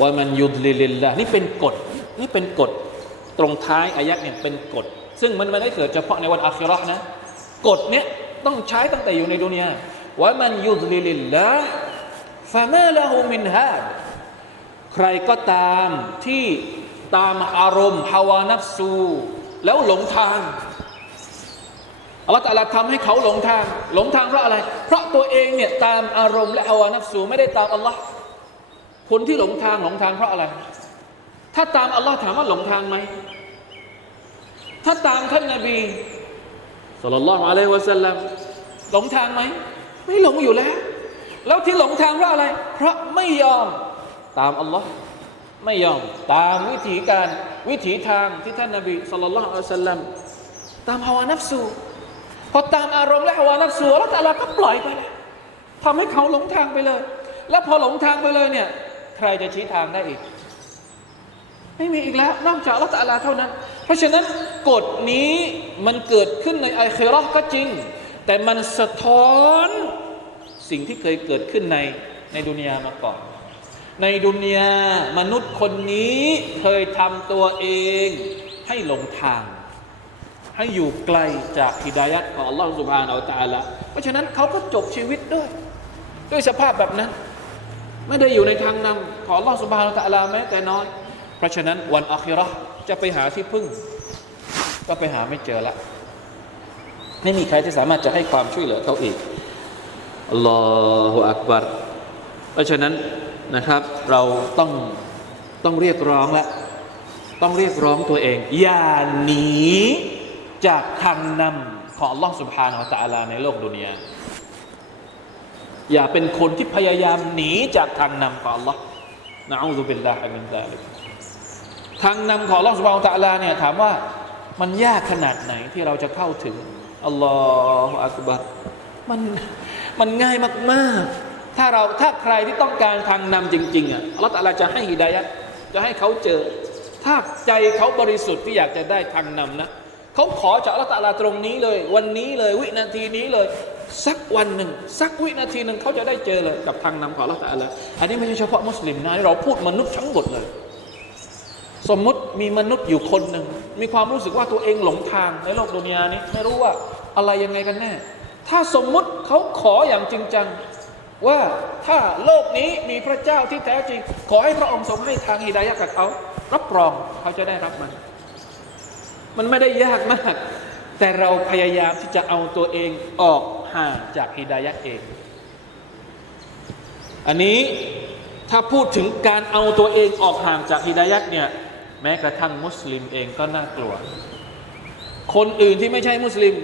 ว่ามันยุดลิลิลละนี่เป็นกฎนี่เป็นกฎตรงท้ายอายัดเนี่ยเป็นกฎ ซึ่งมันไม่ได้เกิดเฉพาะในวันอาคิราะนะกฎเนี้ยต้องใช้ตั้งแต่อยู่ในดุนยาว่ามันยุดลิลิลละฟามาละหูมินฮาดใครก็ตามที่ตามอารมณ์ฮาวานัฟซู แล้วหลงทางอัลลอฮฺตาลาทำให้เขาหลงทาง หลงทางเพราะอะไร เพราะตัวเองเนี่ยตามอารมณ์และฮาวานัฟซู ไม่ได้ตามอัลลอฮ์ คนที่หลงทางหลงทางเพราะอะไร ถ้าตามอัลลอฮ์ถามว่าหลงทางไหม ถ้าตามท่านนบีสุลต่านละอะลัยฮิวะสัลลัมหลงทางไหม ไม่หลงอยู่แล้ว แล้วที่หลงทางเพราะอะไร เพราะไม่ยอมตามอัลลอฮ์ไม่ยอมตามวิธีการวิถีทางที่ท่านนบีสุลต่านละอัลสัลลัมตามฮาวานัฟซูพอตามอารมณ์และฮาวานัฟซูแล้วแต่ละก็ปล่อยไปเลยทำให้เขาหลงทางไปเลย แล้วพอหลงทางไปเลยเนี่ย ใครจะชี้ทางได้อีก ไม่มีอีกแล้ว นอกจากอัลลอฮฺตาลาเท่านั้น เพราะฉะนั้นกฎนี้มันเกิดขึ้นในอัลคิราะห์ก็จริง แต่มันสะท้อนสิ่งที่เคยเกิดขึ้นในในดุนยามาก่อน ในดุนยามนุษย์คนนี้เคยทำตัวเองให้หลงทาง ให้อยู่ไกลจากฮิดายัดของอัลลอฮฺสุบฮานาอัลตะอาลาเพราะฉะนั้นเขาก็จบชีวิตด้วย ด้วยสภาพแบบนั้น ไม่ได้อยู่ในทางนำของอัลอสุบฮานาอัลตะลาแม้แต่น้อย เพราะฉะนั้นวันอาคิเราจะไปหาที่พึ่ง ก็ไปหาไม่เจอละ ไม่มีใครที่สามารถจะให้ความช่วยเหลือเขาอีกอัลลอฮฺอักบัรเพราะฉะนั้นนะครับเราต้องต้องเรียกร้องละต้องเรียกร้องตัวเอง อย่าหนีจากทางนำของลอฮฺสุบฮานาอัลตะลาในโลกดุนยา อย่าเป็นคนที่พยายามหนีจากทางนำของอัลลอฮ์นะอูซุบิลลาฮิมินซาลิกทางนำของอัลลอฮฺสุบานตะอาลาเนี่ยถามว่ามันยากขนาดไหนที่เราจะเข้าถึงอัลลอฮฺอักบัรมันมันง่ายมากๆ ถ้าเราถ้าใครที่ต้องการทางนำจริงๆอะอัลลอฮฺตะอาลาจะให้ฮิดายะจะให้เขาเจอ ถ้าใจเขาบริสุทธิ์ที่อยากจะได้ทางนำนะเขาขอจากอัลลอฮฺตะอาลาตรงนี้เลย วันนี้เลยวินาทีนี้เลย สักวันหนึ่งสักวินาทีหนึ่งเขาจะได้เจอเลยกับทางนำของอัลลอฮฺตะอาลาอันนี้ไม่ใช่เฉพาะมุสลิมนะเราพูดมนุษย์ทั้งหมดเลย สมมุติมีมนุษย์อยู่คนหนึ่งมีความรู้สึกว่าตัวเองหลงทางในโลกดุนยานี้ไม่รู้ว่าอะไรยังไงกันแน่ ถ้าสมมุติเขาขออย่างจริงจังว่าถ้าโลกนี้มีพระเจ้าที่แท้จริง ขอให้พระองค์ทรงให้ทางฮิดายะกับเขารับรองเขาจะได้รับมัน มันไม่ได้ยากมาก แต่เราพยายามที่จะเอาตัวเองออก ห่างจากฮิดายะห์เอง อันนี้ถ้าพูดถึงการเอาตัวเองออกห่างจากฮิดายัดเนี่ยแม้กระทั่งมุสลิมเองก็น่ากลัว คนอื่นที่ไม่ใช่มุสลิม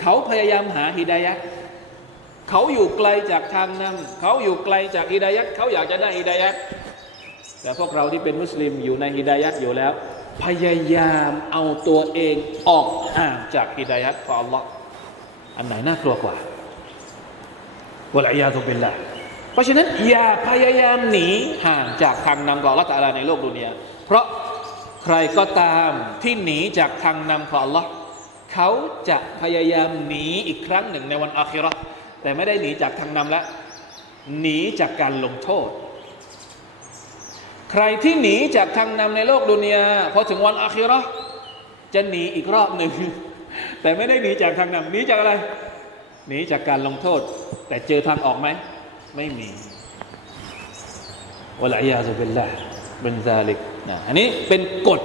เขาพยายามหาฮิดายัดเขาอยู่ไกลจากทางนำเขาอยู่ไกลจากฮิดายัดเขาอยากจะได้ฮิดายัดแต่พวกเราที่เป็นมุสลิมอยู่ในฮิดายัดอยู่แล้ว พยายามเอาตัวเองออกห่างจากฮิดายัดของ Allah อันไหนน่ากลัวกว่าวะลัยยาตุบิลลาเพราะฉะนั้นอย่าพยายามหนีห่างจากทางนำของลลอตอาลาในโลกดุนยาเพราะใครก็ตามที่หนีจากทางนำของลลอฮ์เขาจะพยายามหนีอีกครั้งหนึ่งในวันอาคิราะห์แต่ไม่ได้หนีจากทางนำแล้วหนีจากการลงโทษ ใครที่หนีจากทางนำในโลกดุนยาพอถึงวันอาคิราะห์จะหนีอีกรอบหนึ่ง แต่ไม่ได้หนีจากทางนำหนีจากอะไร หนีจากการลงโทษ แต่เจอทางออกไหม ไม่มีวะลัยยาซุบิลลาห์เป็นซาลิกนะอันนี้เป็นกฎ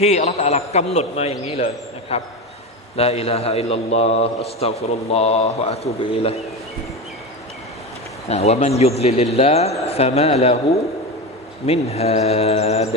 ที่อัลลอฮฺตะลากำหนดมาอย่างนี้เลยนะครับลาอิลาฮะอิลลัลลอฮ์อัสตัฆฟิรุลลอฮ์วะอะตูบิอิลัยห์วะมันยุดลิลลาห์ฟะมาละหูมินฮาด